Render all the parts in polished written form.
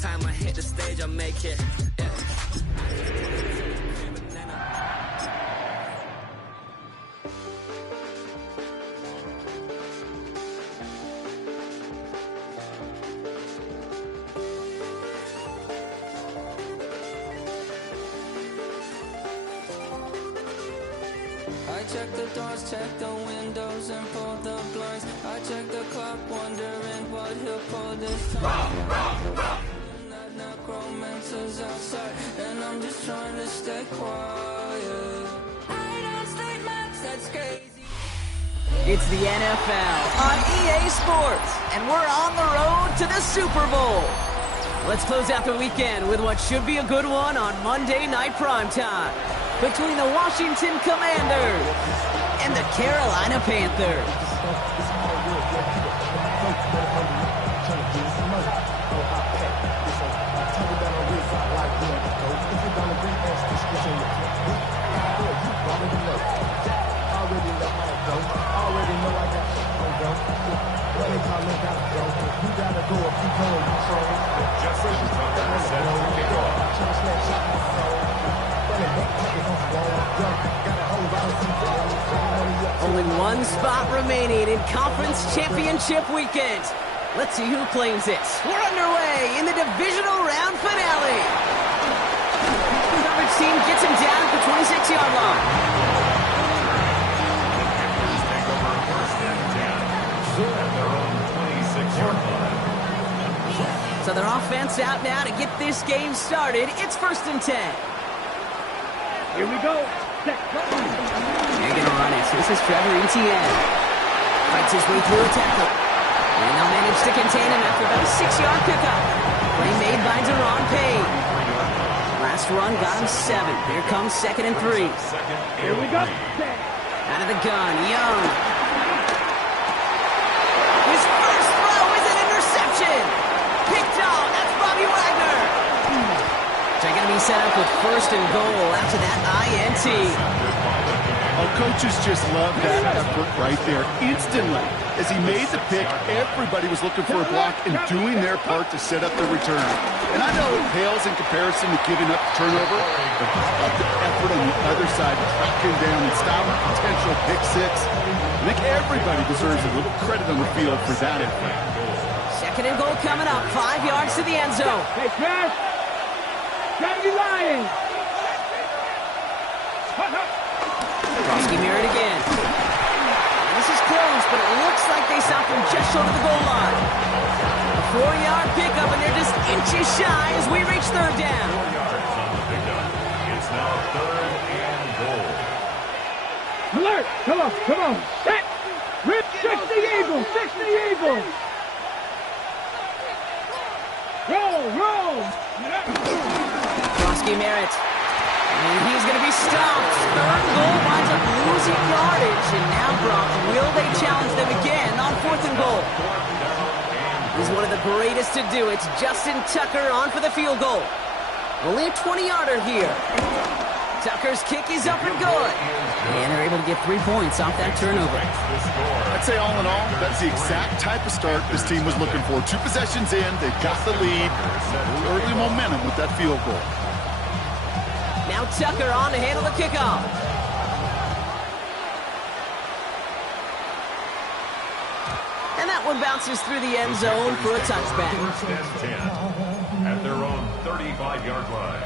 time I hit the stage, I make it. Yeah. I check the doors, check the windows, and pull the blinds. I check the clock, wondering what he'll pull this time. That necromancer's outside, and I'm just trying to stay quiet. I don't stay much, that's crazy. It's the NFL on EA Sports, and we're on the road to the Super Bowl. Let's close out the weekend with what should be a good one on Monday Night Primetime between the Washington Commanders and the Carolina Panthers. Only one spot remaining in Conference Championship Weekend. Let's see who claims it. We're underway in the Divisional Round Finale. The coverage team gets him down at the 26-yard line. Take over first and 10 at their own 26-yard line. So their offense out now to get this game started. It's first and 10. Here we go. They're going to run it. This is Trevor Etienne. Fights his way through a tackle. And they'll manage to contain him after about a 6-yard pickup. Play made by Deron Payne. Last run got him 7. Here comes 2nd and 3. Here we go. Out of the gun, Young. His first throw is an interception. Picked off. That's Bobby Wagner. They're going to be set up with first and goal after that INT. Oh, coaches just love that effort right there. Instantly, as he made the pick, everybody was looking for a block and doing their part to set up the return. And I know it pales in comparison to giving up turnover, but the effort on the other side, tracking down and stopping potential pick six. I think everybody deserves a little credit on the field for that effort. 2nd and goal coming up, 5 yards to the end zone. Hey, Chris. Gotta be lying. Krosky mirrored again. This is close, but it looks like they stopped him just short of the goal line. A 4-yard pickup, and they're just inches shy as we reach third down. 4 yards on the pickup. It's now third and goal. Alert. Come on. Set. Rip. Fix the eagle. Roll. Krosky Merritt. And he's going to be stopped. Third and goal winds up losing yardage. And now, Brock, will they challenge them again on 4th and goal? He's one of the greatest to do it. Justin Tucker on for the field goal. Only a 20-yarder here. Tucker's kick is up and good. And they're able to get 3 points off that turnover. I'd say all in all, that's the exact type of start this team was looking for. 2 possessions in, they got the lead. Early momentum with that field goal. Now Tucker on to handle the kickoff. And that one bounces through the end zone for a touchback. First and 10 at their own 35-yard line.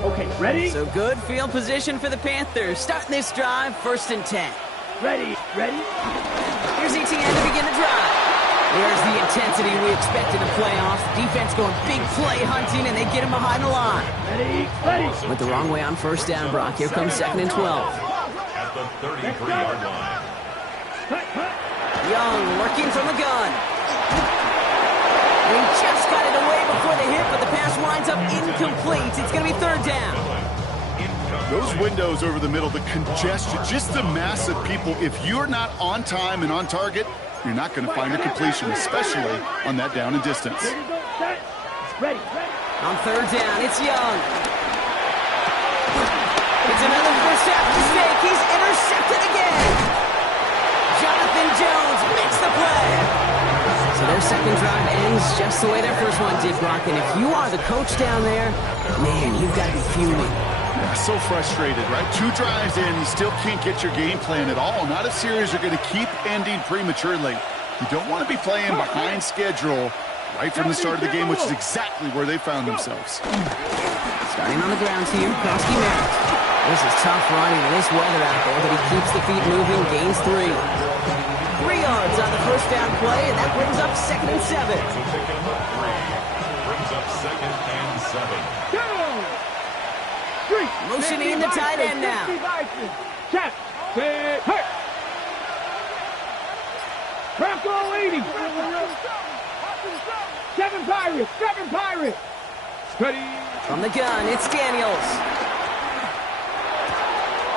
Okay, ready? So good field position for the Panthers. Starting this drive, 1st and 10. Ready? Here's Etienne to begin the drive. There's the intensity we expect in the playoffs. Defense going big play hunting, and they get him behind the line. Ready? Went the wrong way on 1st down, Brock. Here comes 2nd and 12. At the 33-yard line. Young working from the gun. And he just got it away before the hit, but the pass winds up incomplete. It's going to be 3rd down. Those windows over the middle, the congestion, just the mass of people. If you're not on time and on target, you're not going to find a completion, especially on that down and distance. Ready. On 3rd down, it's Young. It's another first half mistake. He's intercepted again. Jonathan Jones the play. So their second drive ends just the way their first one did, Brock. And if you are the coach down there, man, you've got to be fuming. Yeah, so frustrated, right? 2 drives in, you still can't get your game plan at all. Not a series you're going to keep ending prematurely. You don't want to be playing behind schedule right from the start of the game, which is exactly where they found themselves. Starting on the ground here, Krosky Merritt. This is tough running in this weather out there, but he keeps the feet moving, gains 3. 3 yards on the first down play, and that brings up 2nd and 7. Brings up 2nd and 7. Motioning the tight end now. Check. Hurt. Bronco 80. 7 Pirates. 7 Pirates. Ready. From the gun, it's Daniels.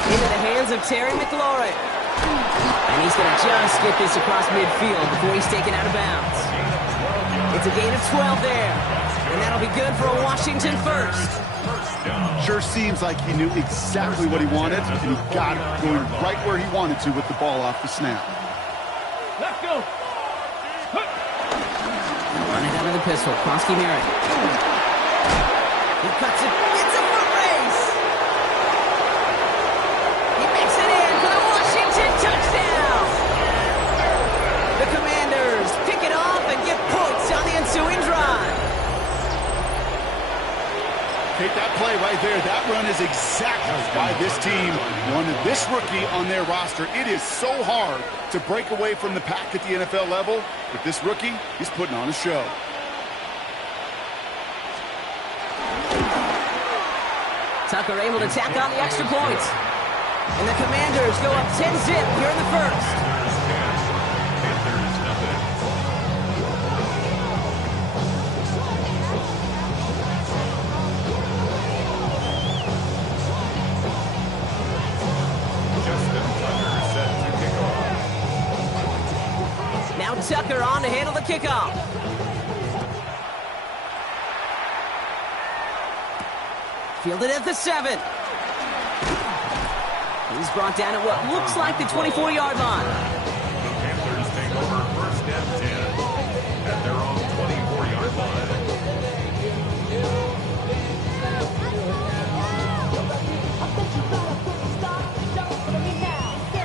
Into the hands of Terry McLaurin. And he's going to just get this across midfield before he's taken out of bounds. It's a gain of 12 there. And that'll be good for a Washington first. Sure seems like he knew exactly what he wanted, and he got it going right where he wanted to with the ball off the snap. Let's go. Running out of the pistol, Krosky Merritt. He cuts it. It's a foot race. He makes it in for the Washington touchdown. The Commanders pick it off and get points on the ensuing drive. Take that play right there. That run is exactly why this team wanted this rookie on their roster. It is so hard to break away from the pack at the NFL level, but this rookie, he's putting on a show. Tucker able to tack on the extra point. And the Commanders go up 10-zip here in the first. Now Tucker on to handle the kickoff. Fielded at the 7. He's brought down at what looks like the 24-yard line. The Panthers take over 1st and 10 at their own 24-yard line.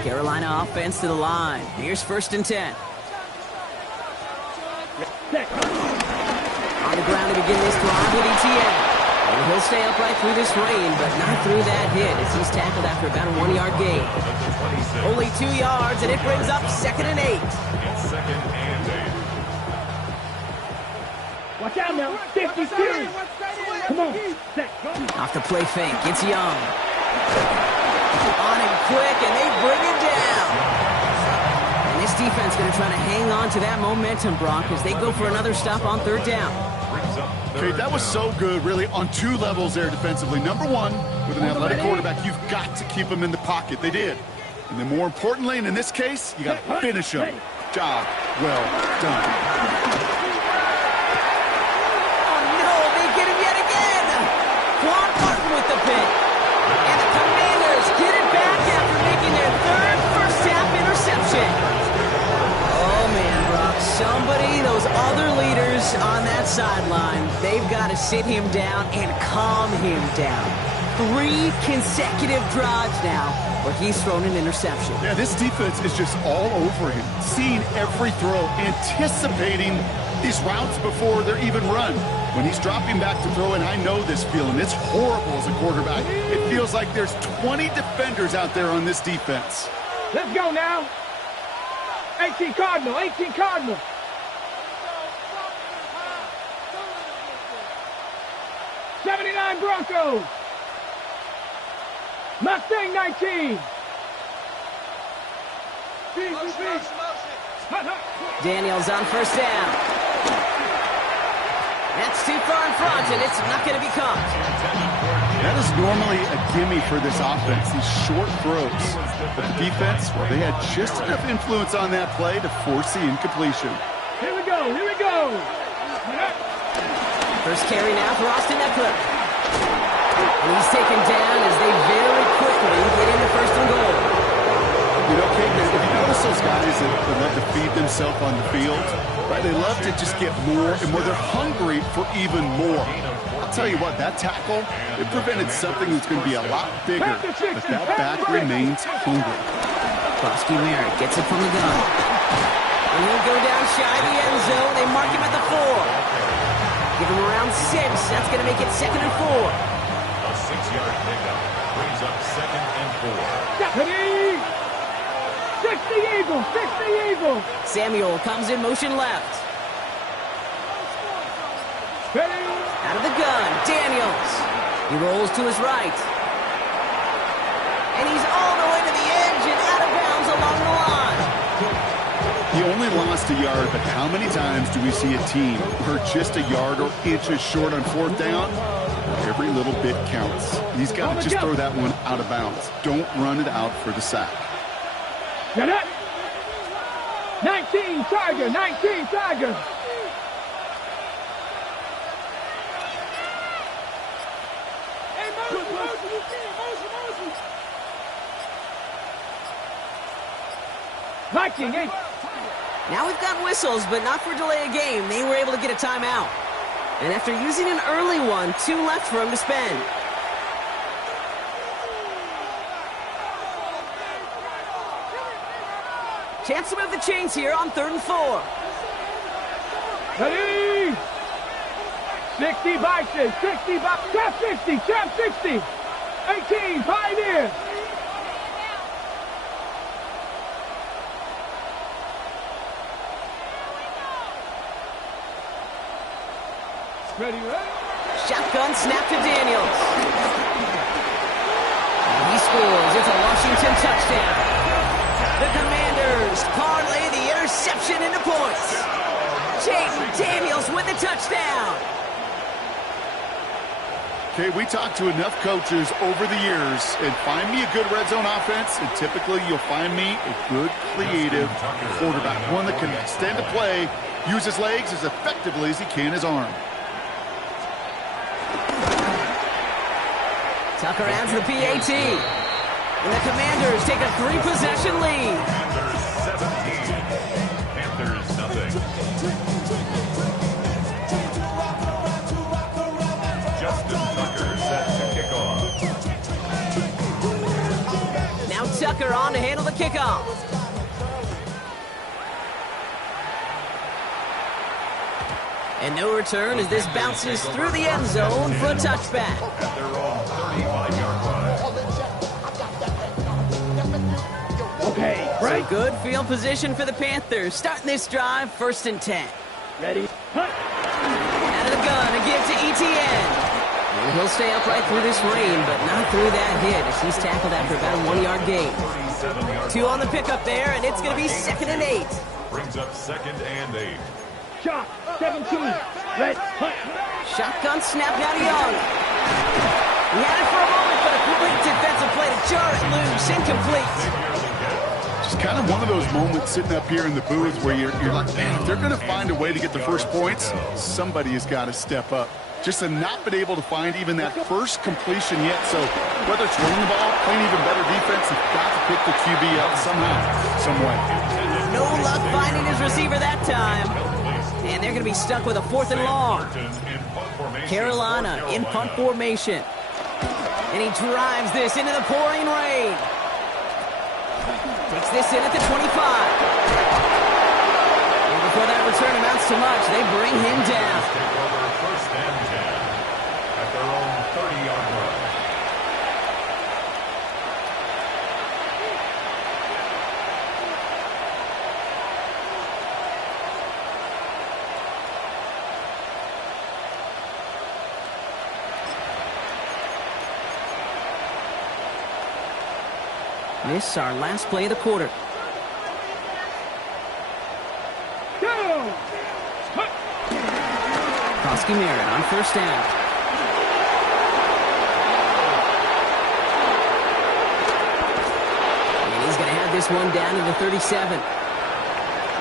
Carolina offense to the line. Here's 1st and 10. On the ground to begin this drive with ETN. And he'll stay upright through this rain, but not through that hit as he's tackled after about a 1-yard gain. Only 2 yards, and it brings up 2nd and 8. It's 2nd and 8. Watch out now. 52. Come on. Off the play fake, it's Young. On him quick, and they bring it down. And this defense going to try to hang on to that momentum, Brock, as they go for another stop on 3rd down. Okay, that was so good, really, on 2 levels there defensively. Number 1, with an athletic quarterback, you've got to keep him in the pocket. They did. And then more importantly, and in this case, you got to finish him. Job well done. Oh, no, they get him yet again. Quan Martin with the pick. And the Commanders get it back after making their 3rd first-half interception. Oh, man, Brock, somebody, those other leaders on that sideline, they've got to sit him down and calm him down. 3 consecutive drives now where he's thrown an interception. Yeah, this defense is just all over him, seeing every throw, anticipating these routes before they're even run. When he's dropping back to throw, and I know this feeling, it's horrible as a quarterback. It feels like there's 20 defenders out there on this defense. Let's go now. 18 Cardinal. 18 Cardinal. '79 Broncos. Mustang 19. Daniels on 1st down. That's too far in front, and it's not going to be caught. That is normally a gimme for this offense, these short throws. But the defense, well, they had just enough influence on that play to force the incompletion. Here we go. Here we go. First carry now for Austin Eckler. And he's taken down as they very quickly get into 1st and goal. You know, Kate, if you notice those guys that love to feed themselves on the field, right? They love to just get more and more. They're hungry for even more. I'll tell you what, that tackle, it prevented something that's going to be a lot bigger, but that back remains hungry. Bosky Merritt gets it from the gun. And he'll go down shy of the end zone. They mark him at the 4. Give him around 6. That's going to make it 2nd and 4. A 6-yard pickup brings up 2nd and 4. Ready? 60 Eagles, 60 Eagles. Samuel comes in motion left. Ready? Out of the gun, Daniels. He rolls to his right. And he's all the way to the edge and out of bounds along the line. He only lost a yard, but how many times do we see a team who are just a yard or inches short on 4th down? Every little bit counts. He's got to just throw that one out of bounds. Don't run it out for the sack. Get it. 19 Tiger, 19 Tiger. Viking, 8. Now we've got whistles, but not for delay of game. They were able to get a timeout. And after using an early one, 2 left for him to spend. Chance to move the chains here on 3rd and 4. Ready? 60 Bison, 60 Bison, Cap 60, Cap 60. 18 Pioneer. Ready, ready? Shotgun snap to Daniels. And he scores. It's a Washington touchdown. The Commanders parlay the interception into points. Jaden Daniels with the touchdown. Okay, we talked to enough coaches over the years, and find me a good red zone offense, and typically you'll find me a good, creative quarterback, one that can extend a play, use his legs as effectively as he can his arm. Tucker adds the PAT. And the Commanders take a 3-possession lead. Commanders 17. Panthers nothing. Justin Tucker set to kick off. Now Tucker on to handle the kickoff. And no return as this bounces through the end zone for a touchback. At their own 35-yard line. Okay, So right. good field position for the Panthers. Starting this drive, 1st and 10. Ready? Hunt. Out of the gun to give to ETN. And he'll stay upright through this rain, but not through that hit as he's tackled after about a 1-yard gain. 37-yard 2 on the pickup there, and it's going to be 2nd and 8. brings up 2nd and 8. Shot. 17. Red. Hunt. Shotgun snap now to Young. He had it for a moment, but a quick defensive play to jar it loose. Incomplete. Just kind of one of those moments sitting up here in the booth where you're like, man, if they're going to find a way to get the first points, somebody has got to step up. Just have not been able to find even that first completion yet. So whether it's running the ball, playing even better defense, they've got to pick the QB up somehow, some way. No luck finding his receiver that time. And they're going to be stuck with a 4th and long. Carolina in punt formation. And he drives this into the pouring rain. Takes this in at the 25. And before that return amounts to much, they bring him down. Take over 1st and 10 at their own 30-yard line. This our last play of the quarter. Go. Hunt. Bosky Merritt on 1st down. And he's going to have this one down to the 37.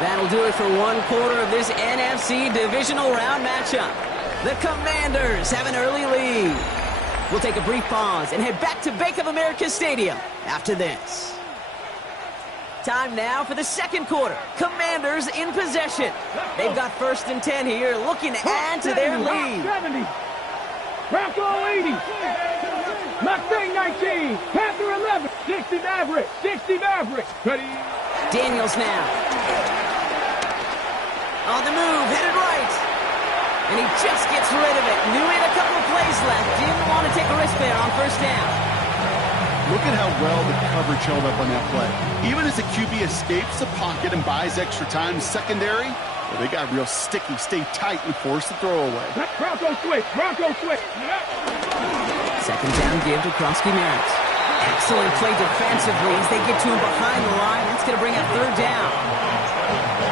That'll do it for 1 quarter of this NFC Divisional Round matchup. The Commanders have an early lead. We'll take a brief pause and head back to Bank of America Stadium after this. Time now for the second quarter. Commanders in possession. They've got 1st and 10 here, looking to add to their lead. 70. Bronco 80. Mustang 19. Panther 11. 60 Maverick. 60 Maverick. Ready. Daniels now. On the move, headed right. And he just gets rid of it. Knew he had a couple of plays left. Didn't want to take a risk there on 1st down. Look at how well the coverage held up on that play. Even as the QB escapes the pocket and buys extra time secondary, well, they got real sticky, stay tight, and force the throw away. Bronco switch. Bronco switch. 2nd down give to Krosky Merritt. Excellent play defensively as they get to him behind the line. That's going to bring up 3rd down.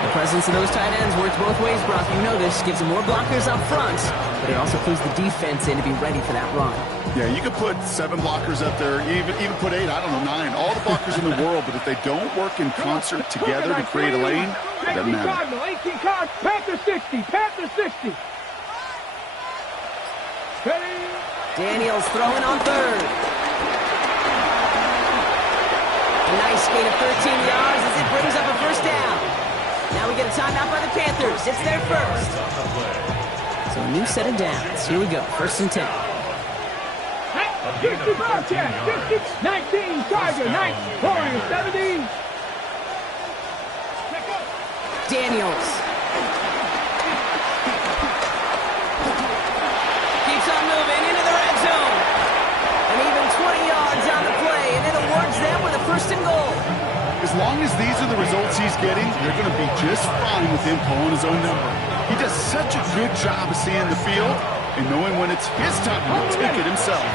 The presence of those tight ends works both ways, Brock. You know this. Gives them more blockers up front, but it also clues the defense in to be ready for that run. Yeah, you could put 7 blockers up there, even put 8, I don't know, 9. All the blockers in the world, but if they don't work in concert together to create a lane, it doesn't matter. 18 cards. Panther 60. Panther 60. Ready. Daniels throwing on 3rd. A nice gain of 13 yards as it brings up a 1st down. Now we get a timeout by the Panthers. It's their 1st. So a new set of downs. Here we go. 1st and 10. 60 Bobcat. 60. 19 Tiger. 9. Warrior 70. Daniels. Keeps on moving into the red zone. And even 20 yards on the play, and it awards them with a 1st and goal. As long as these are the results he's getting, they're going to be just fine with him pulling his own number. He does such a good job of seeing the field and knowing when it's his time to take it himself.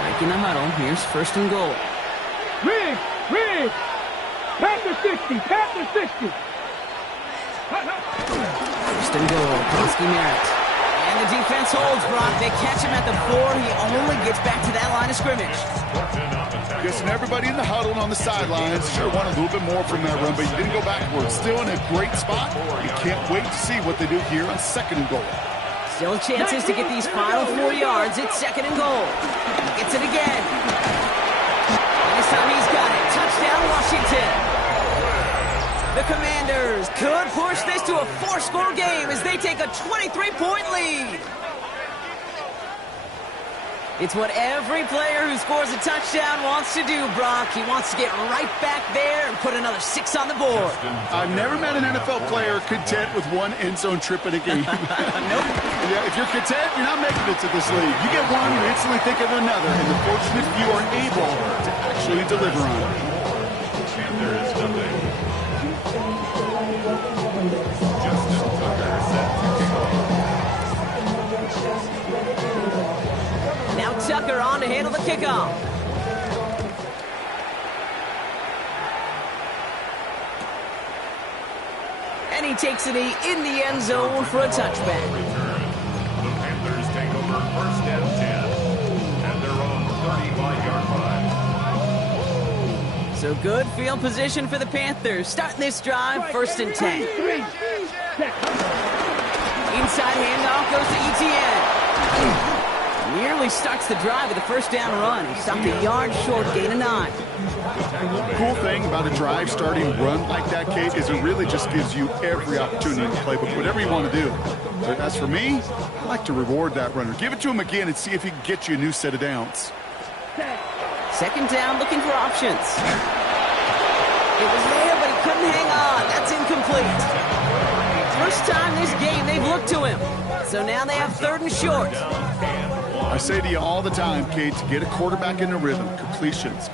Breaking the huddle, here's 1st and goal. Rig. Panther 60. Panther 60. 1st and goal, Krosky Merritt. And the defense holds, Brock. They catch him at the 4. He only gets back to that line of scrimmage. Guessing everybody in the huddle and on the sidelines sure wanted a little bit more from that run, but he didn't go backwards. Still in a great spot. You can't wait to see what they do here on 2nd and goal. Still chances to get these final 4 yards. It's 2nd and goal. He gets it again. And this time he's got it. Touchdown, Washington. The Commanders could push this to a 4-score game as they take a 23-point lead. It's what every player who scores a touchdown wants to do, Brock. He wants to get right back there and put another 6 on the board. I've never met an NFL player content with 1 end zone trip in a game. Nope. Yeah, if you're content, you're not making it to this league. You get one, you instantly think of another, and the fortunate few are able to actually deliver on it. There is nothing. Justin Tucker set to kick off. Now Tucker on to handle the kickoff. And he takes it in the end zone for a touchback. The Panthers take over 1st and 10 at their own 35-yard line. So good field position for the Panthers. Starting this drive, 1st and 10. Inside handoff goes to Etienne. Nearly starts the drive with a 1st down run. He stopped a yard short, gain of 9. Cool thing about a drive starting run like that, Kate, is it really just gives you every opportunity to play with whatever you want to do. But as for me, I like to reward that runner. Give it to him again and see if he can get you a new set of downs. 2nd down, looking for options. It was there, but he couldn't hang on. That's incomplete. First time this game they've looked to him. So now they have 3rd and short. I say to you all the time, Kate, to get a quarterback in a rhythm, completions.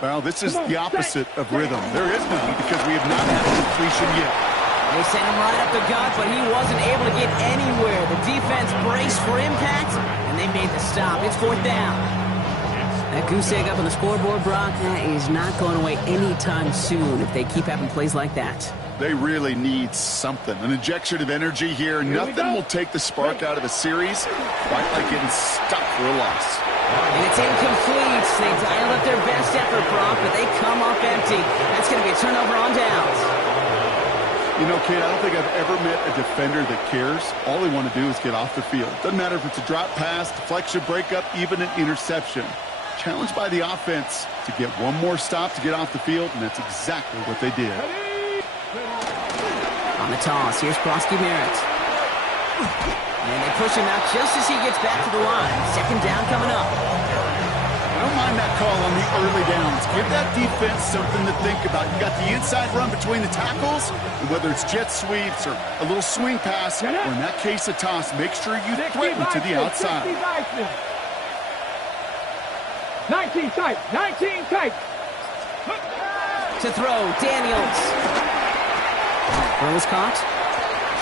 Well, this is the opposite of rhythm. There is none because we have not had a completion yet. They sent him right up the gut, but he wasn't able to get anywhere. The defense braced for impact, and they made the stop. It's 4th down. That goose egg up on the scoreboard, Brock, that is not going away anytime soon if they keep having plays like that. They really need something, an injection of energy here. Nothing will take the spark out of a series quite like getting stuck for a loss. And it's incomplete. They dialed up their best effort, Brock, but they come up empty. That's going to be a turnover on downs. You know, Kate, I don't think I've ever met a defender that cares. All they want to do is get off the field. Doesn't matter if it's a drop pass, deflection, breakup, even an interception. challenged by the offense to get one more stop to get off the field, and that's exactly what they did. On the toss, here's Krosky Merritt. And they push him out just as he gets back to the line. Second down coming up. I don't mind that call on the early downs. Give that defense something to think about. You got the inside run between the tackles, and whether it's jet sweeps or a little swing pass, or in that case a toss, make sure you threaten to the outside. 19 tight, 19 tight. To throw, Daniels. Throw was caught.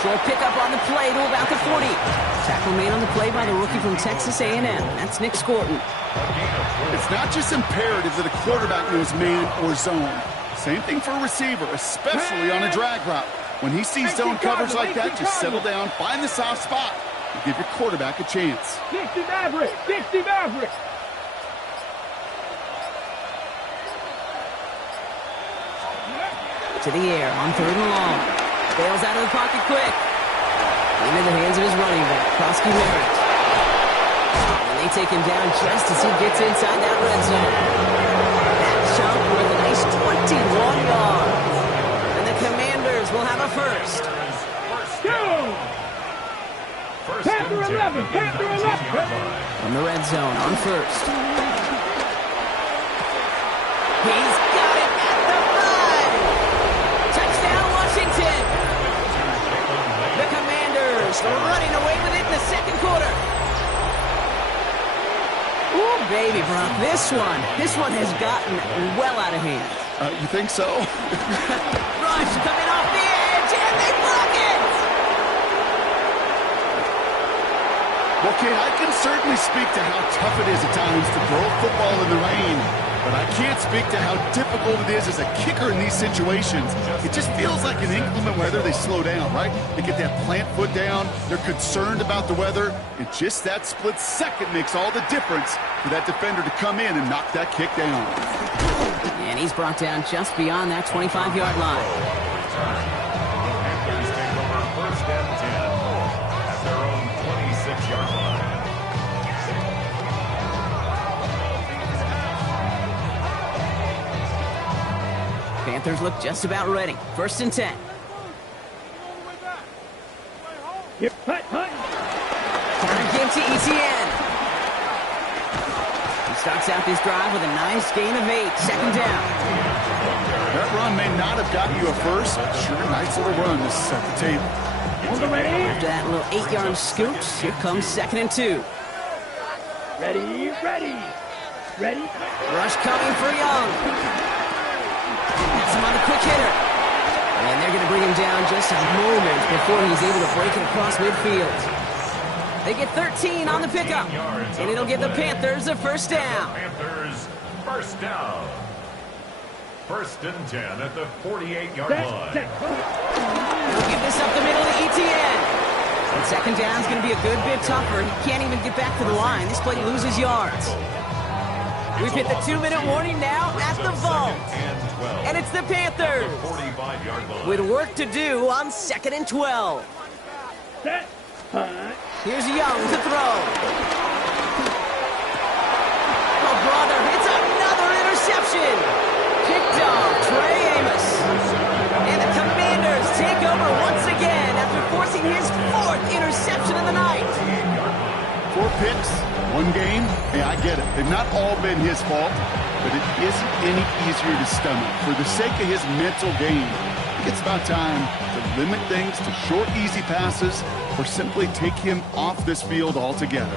Short pickup on the play to about the 40. Tackle made on the play by the rookie from Texas A&M. That's Nick Scorton. It's not just imperative that a quarterback knows man or zone. Same thing for a receiver, especially on a drag route. When he sees zone coverage like that, just settle down, find the soft spot, and give your quarterback a chance. 60 Maverick, 60 Maverick. To the air on third and long. Bails out of the pocket quick. Into the hands of his running back, Krosky Merritt. And they take him down just as he gets inside that red zone. That jump with a nice 21 yards. And the Commanders will have a first. Go! Panther 11, Panther 11. From the red zone on first. He's got it at the 5. Touchdown, Washington. The Commanders running away with it in the second quarter. Ooh, baby, Brock, this one has gotten well out of hand. You think so? Rush coming off the edge, and they block it! Well, Kate, I can certainly speak to how tough it is at times to throw a football in the rain, but I can't speak to how difficult it is as a kicker in these situations. It just feels like in inclement weather, they slow down, right? They get that plant foot down, they're concerned about the weather, and just that split second makes all the difference for that defender to come in and knock that kick down. And he's brought down just beyond that 25-yard line. Panthers take over first and 10 at their own 26-yard line. Panthers look just about ready. First and 10. Yep, hut. Counter give to ETN. He starts out this drive with a nice gain of 8. Second down. That run may not have gotten you a first, but sure, nice little run to set the table. After that little 8-yard scoop, here comes second and 2. Ready. Rush coming for Young. That's him on the quick hitter. And they're going to bring him down just a moment before he's able to break it across midfield. They get 13 on the pickup, and it'll give the Panthers a first down. Panthers first down. First and 10 at the 48-yard line. He'll give this up the middle to ETN. And second down is going to be a good bit tougher. He can't even get back to the line. This play loses yards. We've hit the 2-minute warning now at the vault. And it's the Panthers with work to do on second and 12. Here's Young to throw. Oh, brother, it's another interception. Kicked off Trey Amos. And the Commanders take over once again after forcing his 4th interception of the night. 4 picks, 1 game. Hey, I get it. They've not all been his fault, but it isn't any easier to stomach. For the sake of his mental game, I think it's about time to limit things to short, easy passes or simply take him off this field altogether.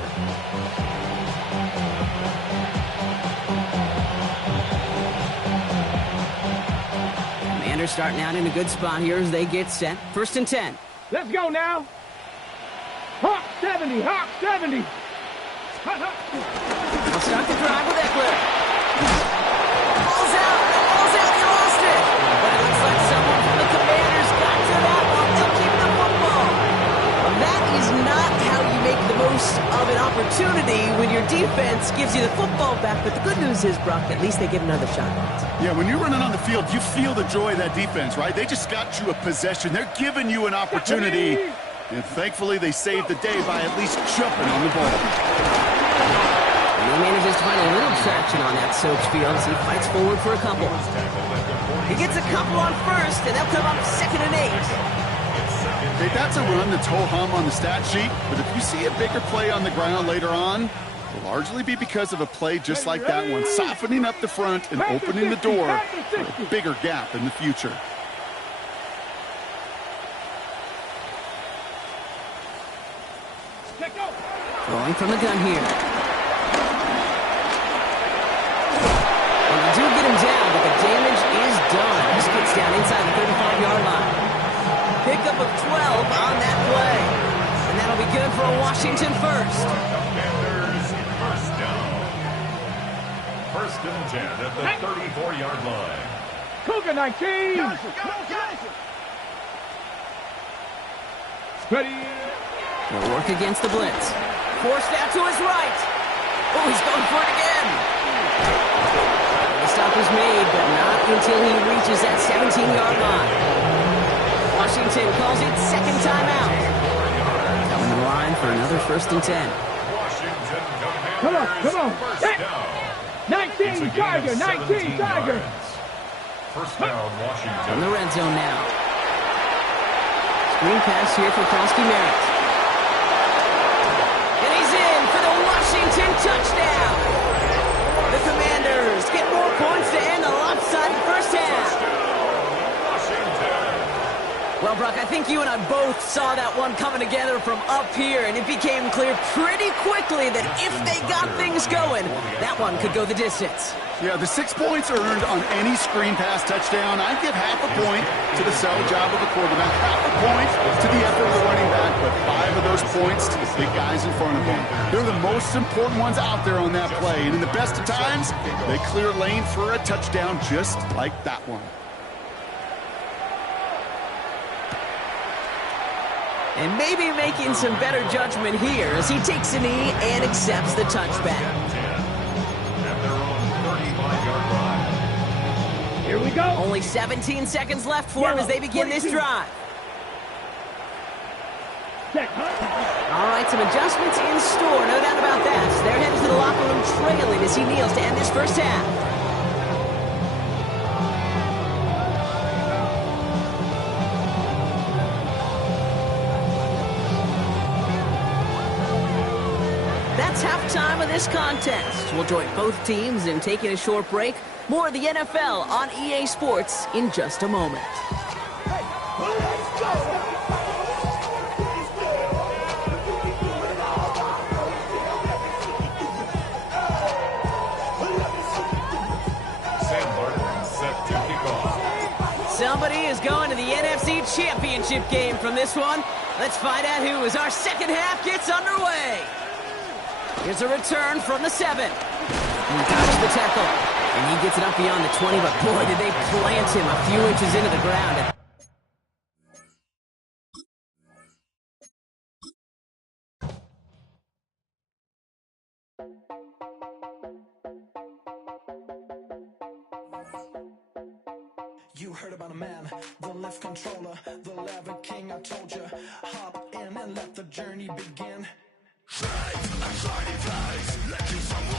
Commanders starting out in a good spot here as they get set. First and 10. Let's go now. Hawk 70, Hawk 70. They'll start the drive with Eckler. Ball's out, he lost it. But it looks like someone from the Commanders got to that one. They'll keep the football. Well, that is not how you make the most of an opportunity when your defense gives you the football back. But the good news is, Brock, at least they get another shot. Yeah, when you're running on the field, you feel the joy of that defense, right? They just got you a possession. They're giving you an opportunity. And thankfully, they saved the day by at least jumping on the ball. And he manages to find a little traction on that soaked field as he fights forward for a couple. He gets a couple on first, and they'll come up 2nd and 8. Okay, that's a run that's ho-hum on the stat sheet, but if you see a bigger play on the ground later on, it'll largely be because of a play just like that one, softening up the front and opening the door for a bigger gap in the future. Throwing from the gun here. And you do get him down, but the damage is done. This gets down inside the 35-yard line. Pickup of 12 on that play. And that'll be good for a Washington first. Commanders first down. 1st and 10 at the 34-yard line. Cougar 19. Ready. He'll work against the blitz. Forced out to his right. Oh, he's going for it again. The stop is made, but not until he reaches that 17-yard line. Washington calls it 2nd timeout. Coming to the line for another 1st and 10. Washington Come on. first down. 19 Tiger, 19 Tiger. First down, Washington. From the red zone now. Screen pass here for Krosky Merritt. And he's in for the Washington touchdown. The Commanders get more points to end the lopsided first half. Well, Brock, I think you and I both saw that one coming together from up here, and it became clear pretty quickly that if they got things going, that one could go the distance. Yeah, the 6 points earned on any screen pass touchdown. I'd give half a point to the sell job of the quarterback, half a point to the effort of the running back, but 5 of those points to the big guys in front of them. They're the most important ones out there on that play, and in the best of times, they clear lane for a touchdown just like that one. And maybe making some better judgment here as he takes a knee and accepts the touchback. Here we go. Only 17 seconds left for him as they begin this drive. All right, some adjustments in store, no doubt about that. So they're headed to the locker room trailing as he kneels to end this first half. That's halftime of this contest. We'll join both teams in taking a short break. More of the NFL on EA Sports in just a moment. Somebody is going to the NFC Championship game from this one. Let's find out who as our second half gets underway. Here's a return from the 7. He dodges the tackle, and he gets it up beyond the 20, but boy, did they plant him a few inches into the ground. You heard about a man, the lift controller, the lever king, I told you. Hop in and let the journey begin. Drive, I'm trying to flies, let you someone.